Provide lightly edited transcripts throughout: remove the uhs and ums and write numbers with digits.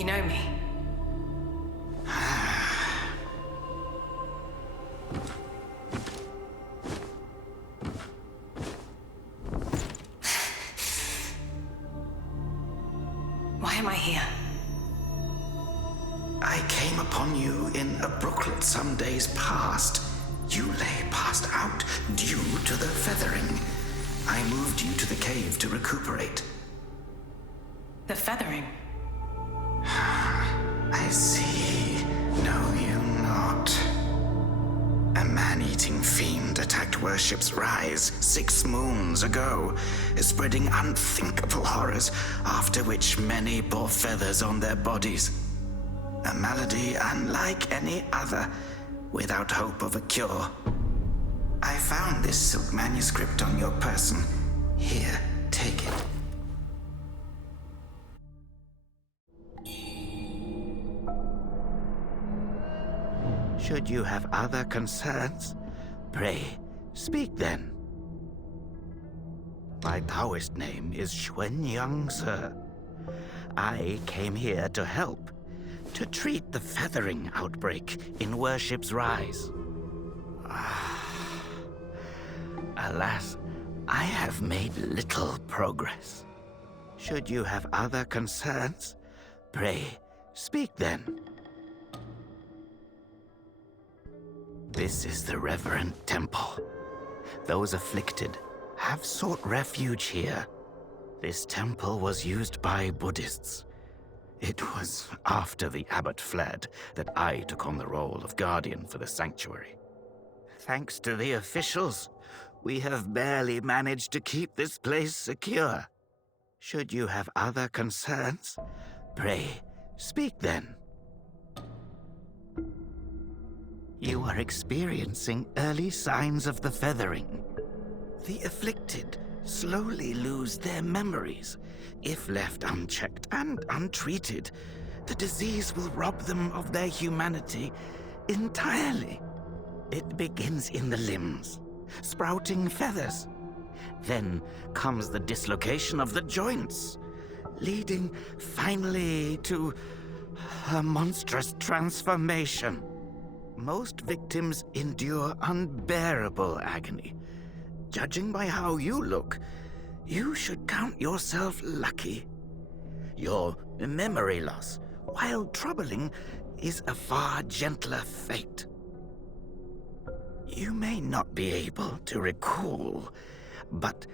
You know me? Why am I here? I came upon you in a brooklet some days past. You lay passed out due to the feathering. I moved you to the cave to recuperate. The feathering? I see. Know you not. A man-eating fiend attacked attacked Worship's Rise 6 moons ago, spreading unthinkable horrors, after which many bore feathers on their bodies. A malady unlike any other, without hope of a cure. I found this silk manuscript on your person. Here, take it. Should you have other concerns, pray, speak then. My Taoist name is Xuanyang, sir. I came here to help, to treat the feathering outbreak in Worship's Rise. Alas, I have made little progress. Should you have other concerns, pray, speak then. This is the reverent temple. Those afflicted have sought refuge here. This temple was used by Buddhists. It was after the abbot fled that I took on the role of guardian for the sanctuary. Thanks to the officials, we have barely managed to keep this place secure. Should you have other concerns, pray, speak then. You are experiencing early signs of the feathering. The afflicted slowly lose their memories. If left unchecked and untreated, the disease will rob them of their humanity entirely. It begins in the limbs, sprouting feathers. Then comes the dislocation of the joints, leading finally to a monstrous transformation. Most victims endure unbearable agony. Judging by how you look, you should count yourself lucky. Your memory loss, while troubling, is a far gentler fate. You may not be able to recall, but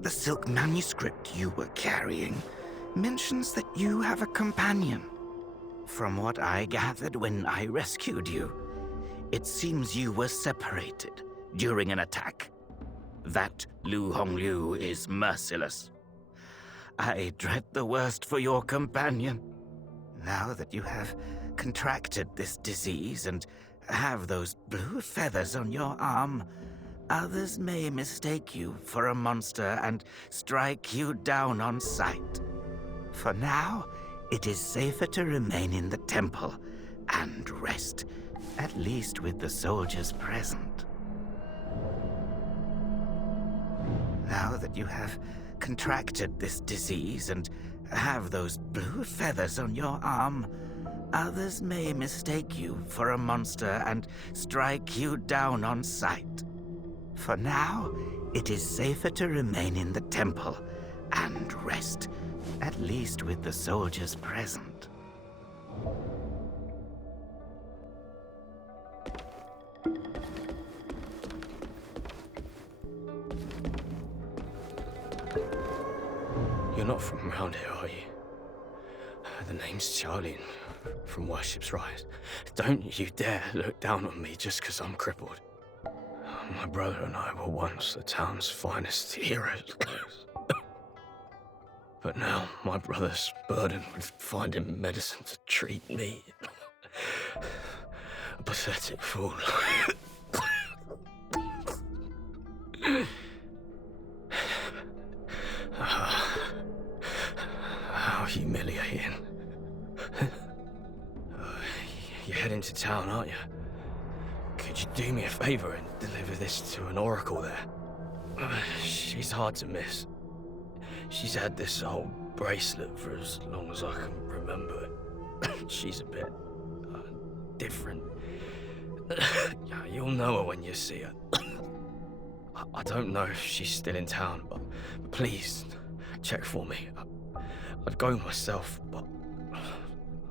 the silk manuscript you were carrying mentions that you have a companion. From what I gathered when I rescued you, it seems you were separated during an attack. That Lu Hongliu is merciless. I dread the worst for your companion. Now that you have contracted this disease and have those blue feathers on your arm, others may mistake you for a monster and strike you down on sight. For now, it is safer to remain in the temple and rest, at least with the soldiers present. Now that you have contracted this disease and have those blue feathers on your arm, others may mistake you for a monster and strike you down on sight. For now, it is safer to remain in the temple and rest, at least with the soldiers present. You're not from around here, are you? The name's Charlie, from Worship's Rise. Don't you dare look down on me just because I'm crippled. My brother and I were once the town's finest heroes. But now my brother's burdened with finding medicine to treat me. A pathetic fool. How humiliating. You're heading to town, aren't you? Could you do me a favor and deliver this to an oracle there? She's hard to miss. She's had this old bracelet for as long as I can remember. She's a bit different. You'll know her when you see her. I don't know if she's still in town, but please check for me. I'd go myself, but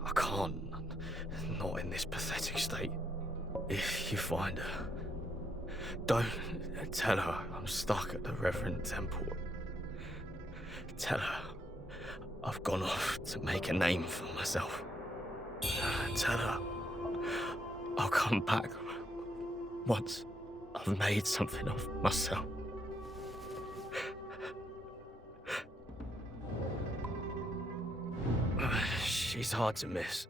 I can't. Not in this pathetic state. If you find her, don't tell her I'm stuck at the Reverend Temple. Tell her I've gone off to make a name for myself. Tell her I'll come back once I've made something of myself. She's hard to miss.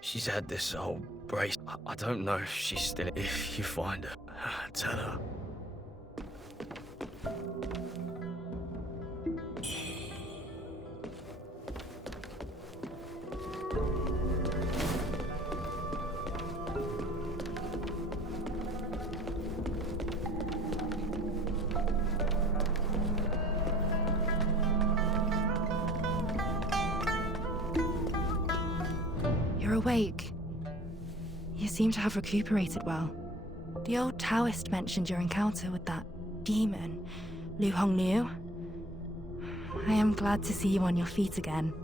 She's had this whole brace. I don't know if she's still. If you find her, tell her. You're awake. You seem to have recuperated well. The old Taoist mentioned your encounter with that demon, Lu Hongniu. I am glad to see you on your feet again.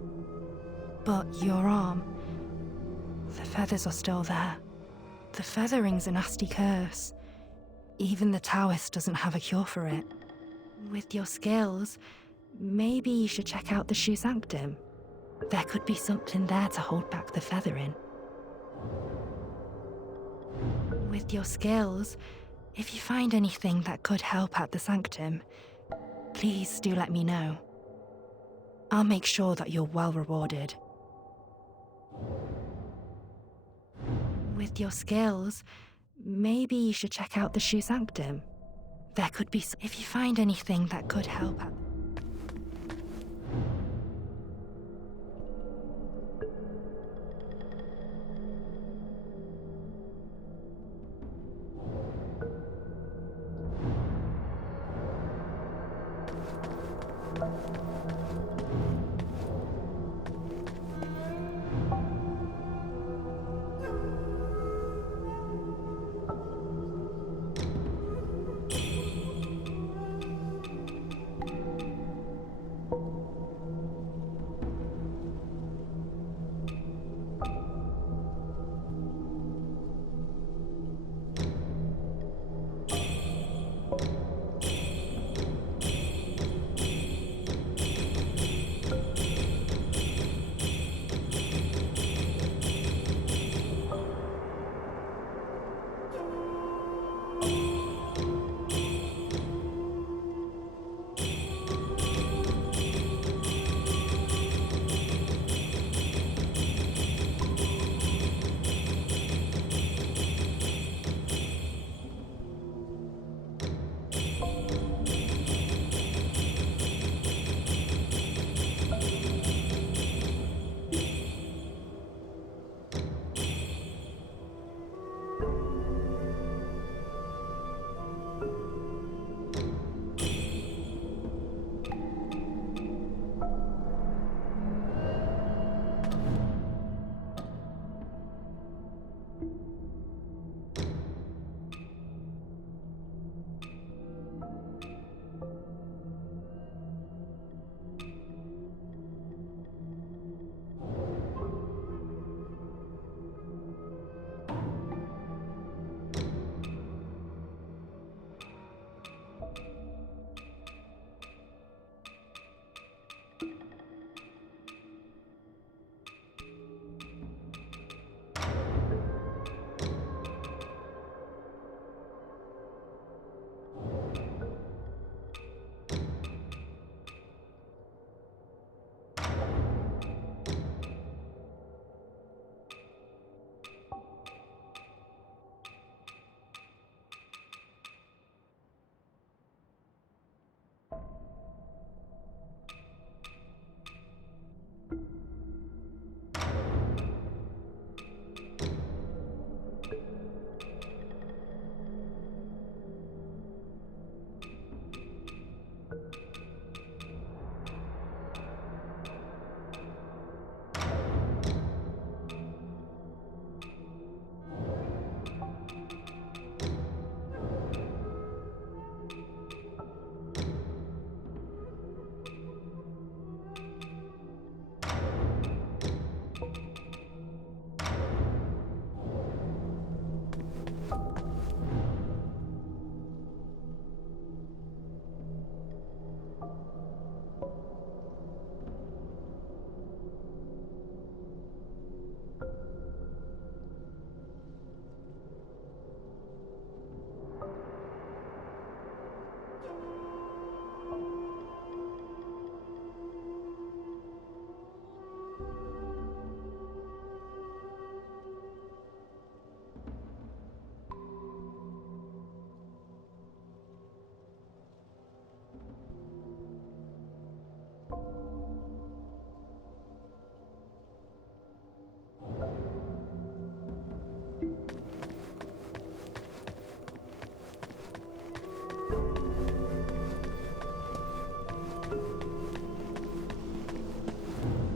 But your arm, the feathers are still there. The feathering's a nasty curse. Even the Taoist doesn't have a cure for it. With your skills, maybe you should check out the Shu Sanctum. There could be something there to hold back the feathering. With your skills, if you find anything that could help at the Sanctum, please do let me know. I'll make sure that you're well rewarded. With your skills, maybe you should check out the Shu Sanctum. There could be if you find anything that could help at...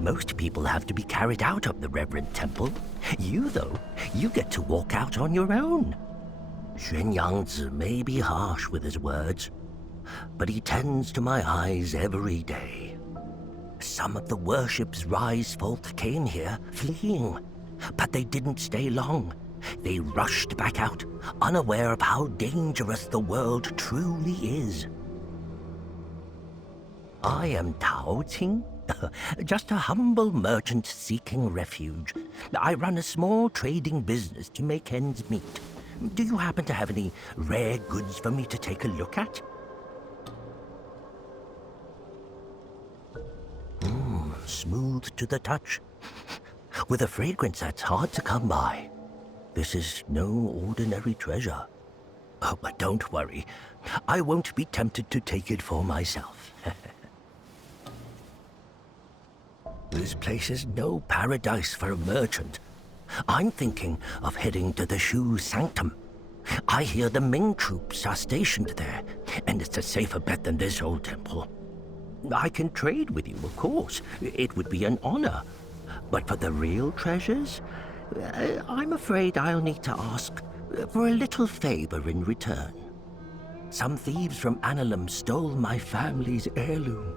Most people have to be carried out of the Reverend Temple. You, though, you get to walk out on your own. Xuan Yangzi may be harsh with his words, but he tends to my eyes every day. Some of the worship's rise folk came here, fleeing, but they didn't stay long. They rushed back out, unaware of how dangerous the world truly is. I am Tao Qing, just a humble merchant seeking refuge. I run a small trading business to make ends meet. Do you happen to have any rare goods for me to take a look at? Smooth to the touch, with a fragrance that's hard to come by. This is no ordinary treasure. Oh, but don't worry, I won't be tempted to take it for myself. This place is no paradise for a merchant. I'm thinking of heading to the Shu Sanctum. I hear the Ming troops are stationed there, and it's a safer bet than this old temple. I can trade with you, of course. It would be an honor. But for the real treasures, I'm afraid I'll need to ask for a little favor in return. Some thieves from Annalum stole my family's heirloom,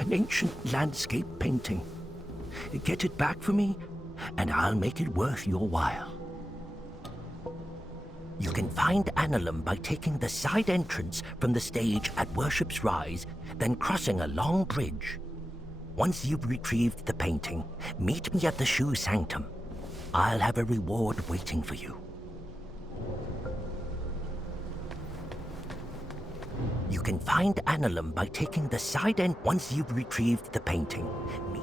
an ancient landscape painting. Get it back for me, and I'll make it worth your while. You can find Annalum by taking the side entrance from the stage at Worship's Rise, then crossing a long bridge. Once you've retrieved the painting, meet me at the Shu Sanctum. I'll have a reward waiting for you. You can find Annalum by taking the side end. Once you've retrieved the painting, meet.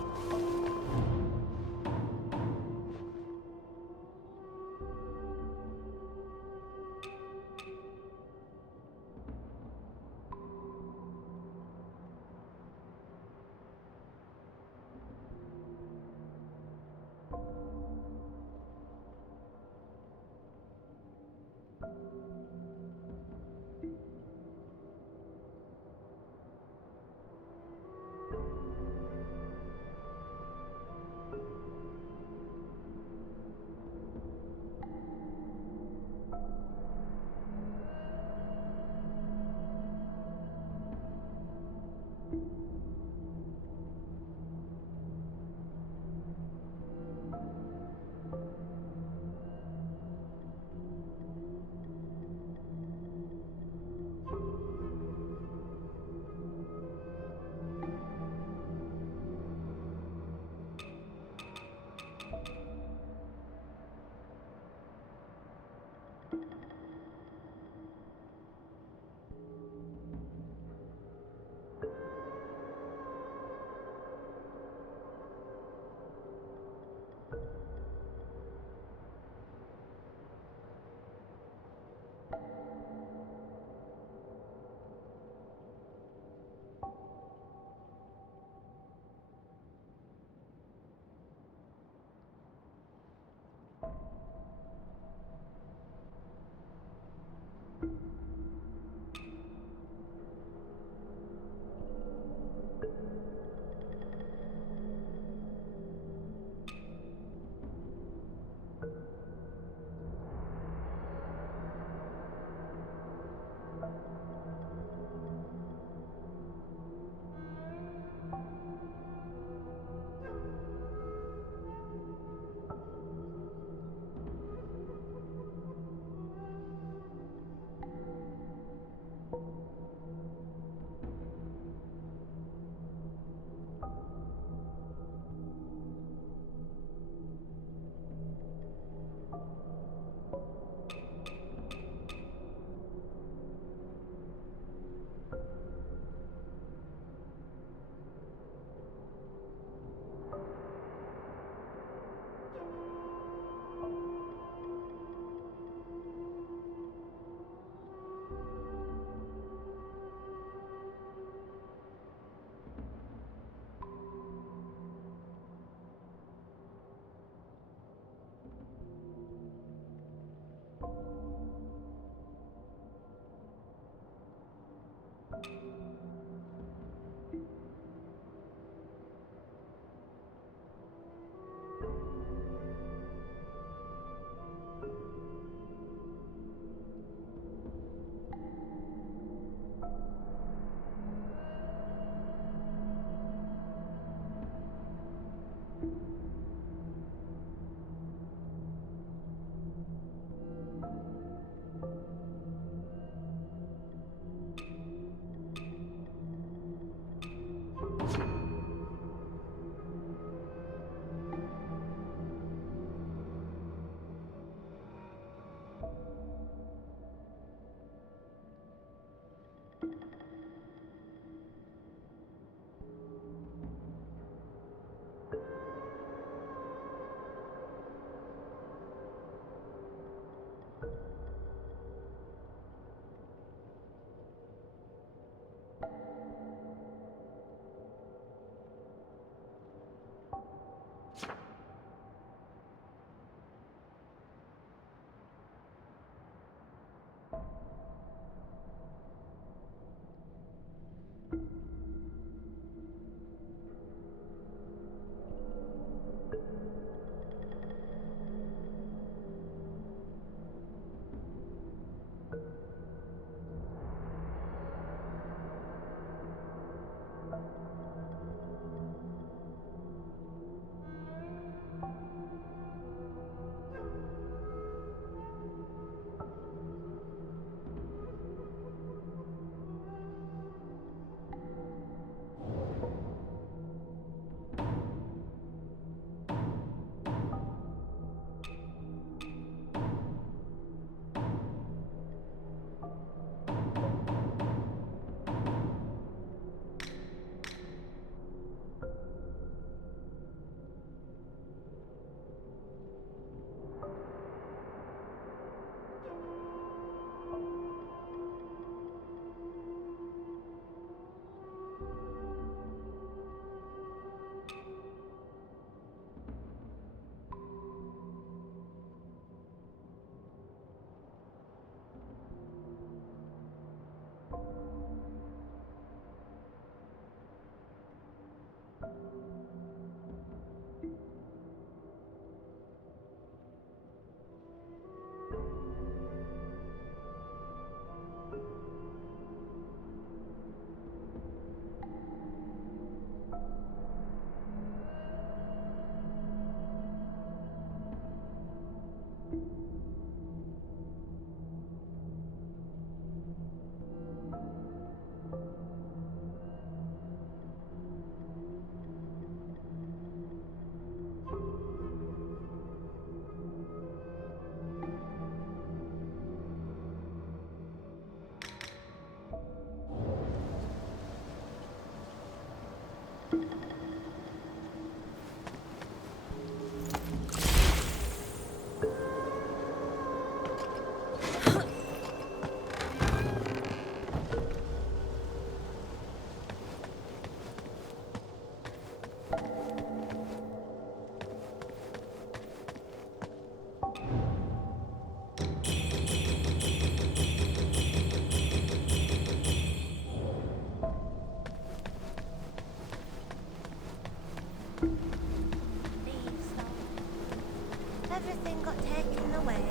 Everything got taken away.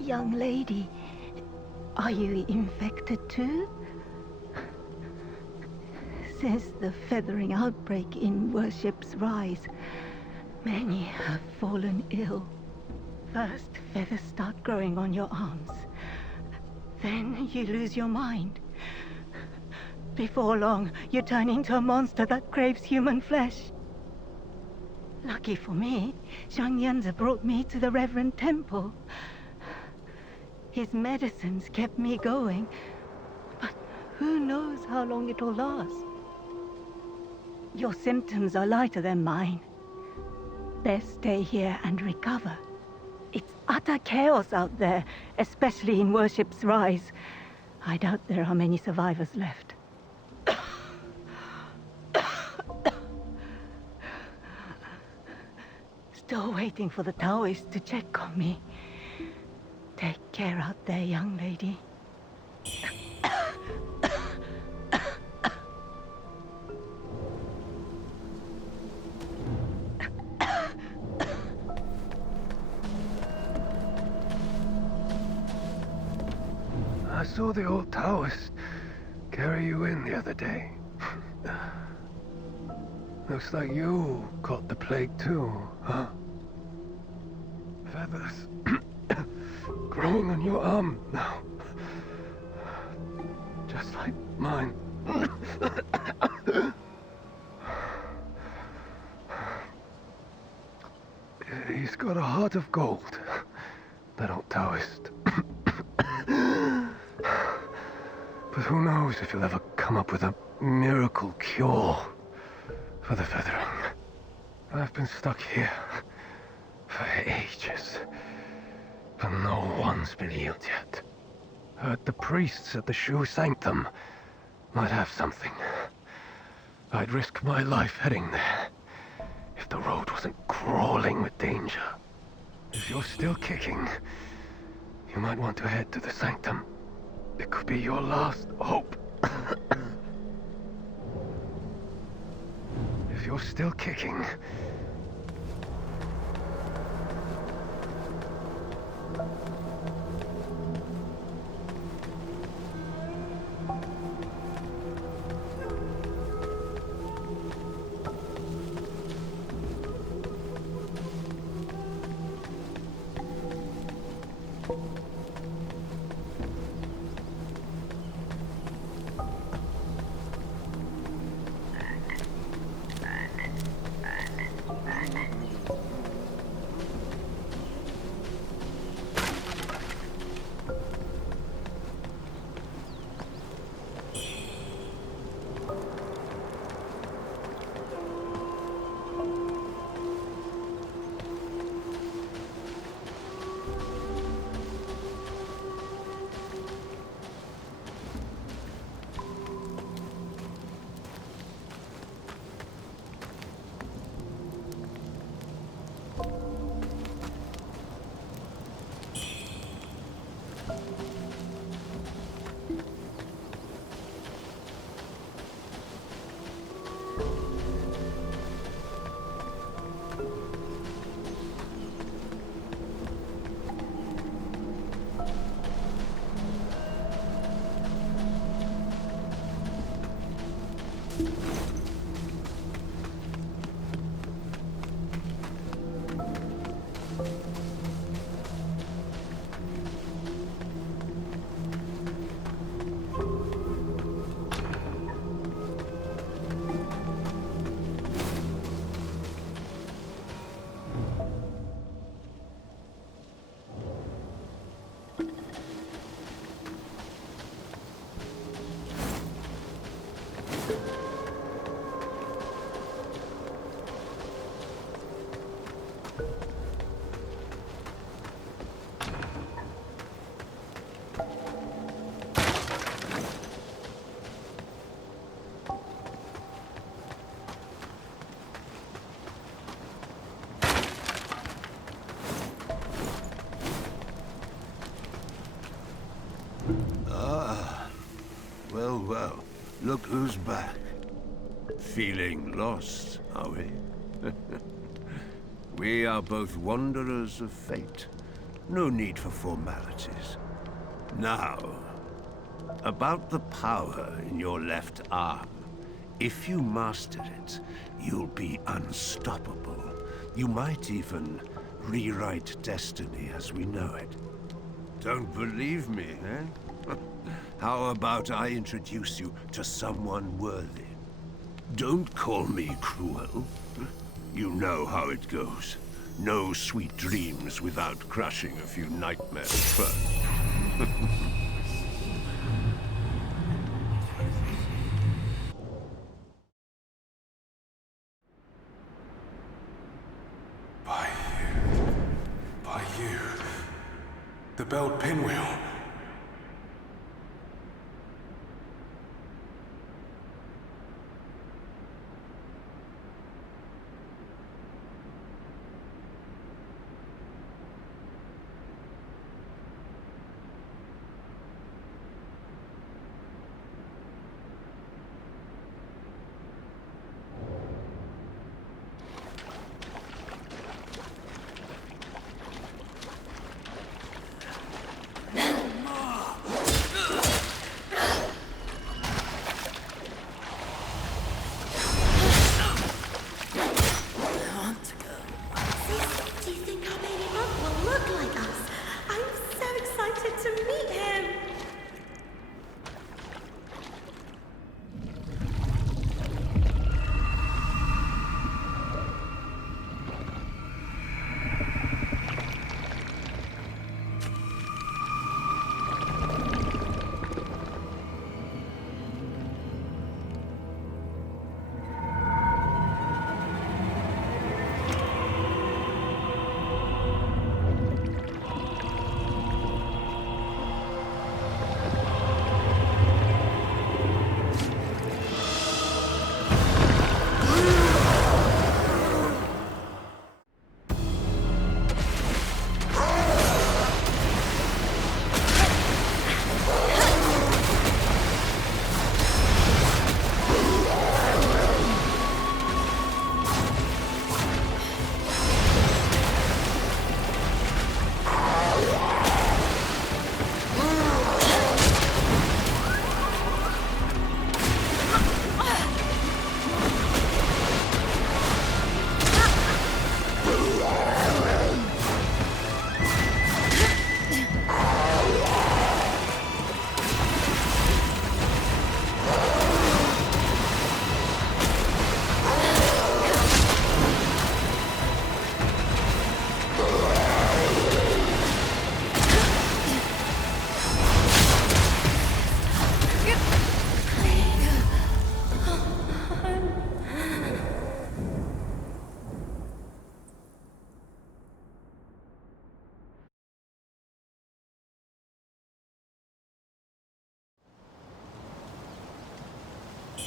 Young lady, are you infected too? Since the feathering outbreak in Worship's Rise, many have fallen ill. First, feathers start growing on your arms. Then you lose your mind. Before long, you turn into a monster that craves human flesh. Lucky for me, Zhang Yanzi brought me to the Reverend Temple. His medicines kept me going, but who knows how long it'll last. Your symptoms are lighter than mine. Best stay here and recover. It's utter chaos out there, especially in Worship's Rise. I doubt there are many survivors left. Still waiting for the Taoists to check on me. Take care out there, young lady. I saw the old Taoist carry you in the other day. Looks like you caught the plague too, huh? Feathers growing on your arm now. Just like mine. He's got a heart of gold, that old Taoist. But who knows if he'll ever come up with a miracle cure for the feathering. I've been stuck here for ages, but no one's been healed yet. Heard the priests at the Shu Sanctum might have something. I'd risk my life heading there if the road wasn't crawling with danger. If you're still kicking, you might want to head to the Sanctum. It could be your last hope. If you're still kicking... Well, well, look who's back. Feeling lost, are we? We are both wanderers of fate. No need for formalities. Now, about the power in your left arm. If you master it, you'll be unstoppable. You might even rewrite destiny as we know it. Don't believe me, eh? How about I introduce you to someone worthy? Don't call me cruel. You know how it goes. No sweet dreams without crushing a few nightmares first. By you. The belled pinwheel. Do you think our baby monk will look like us? I'm so excited to meet him!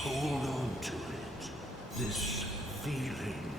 Hold on to it. This feeling.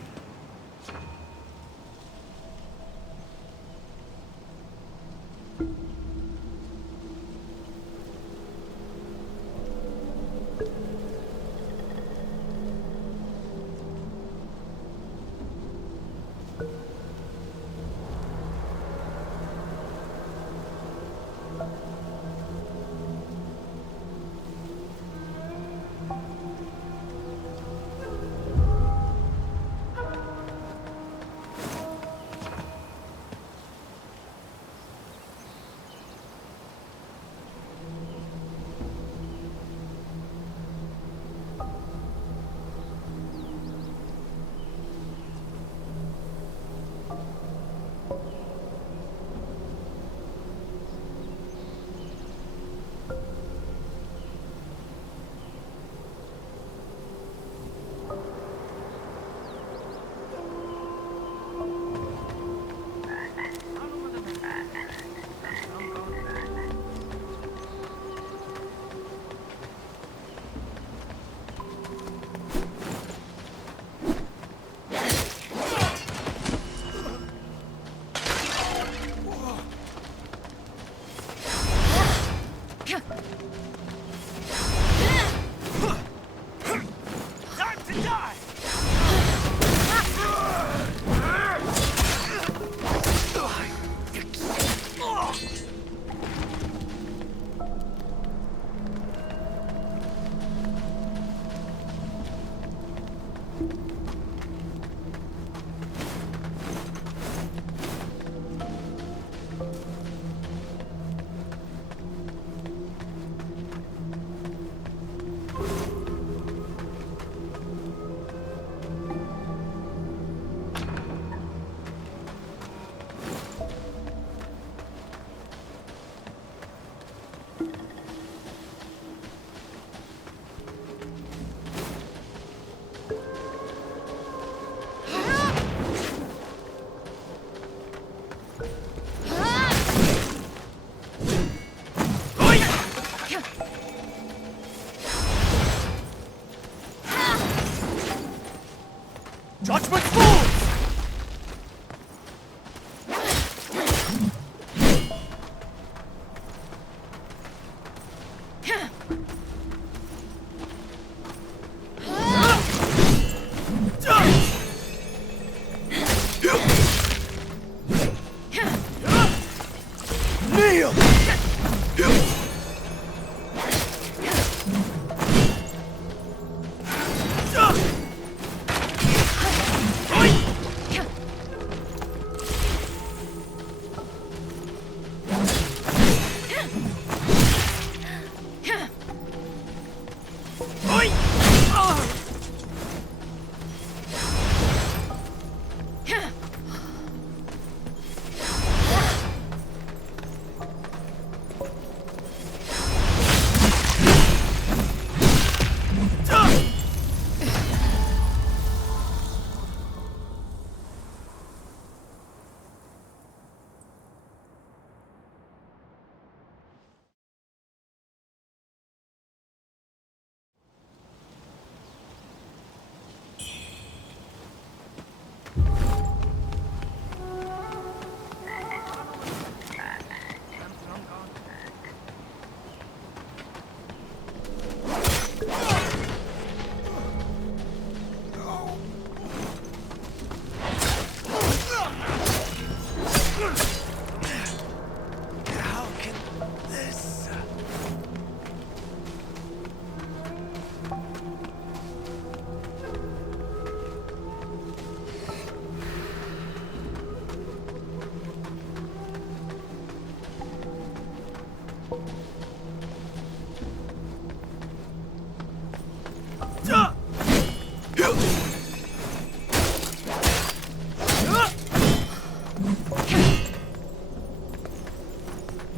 Judgment falls!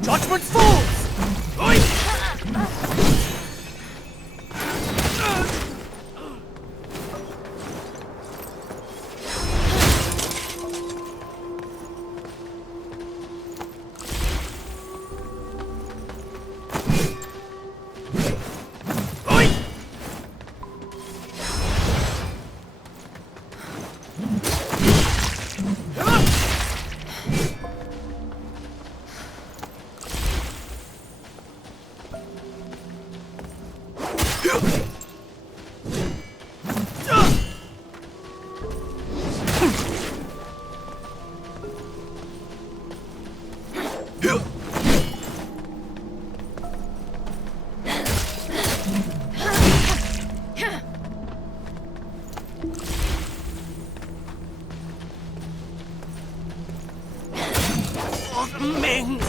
Judgment falls! Ming!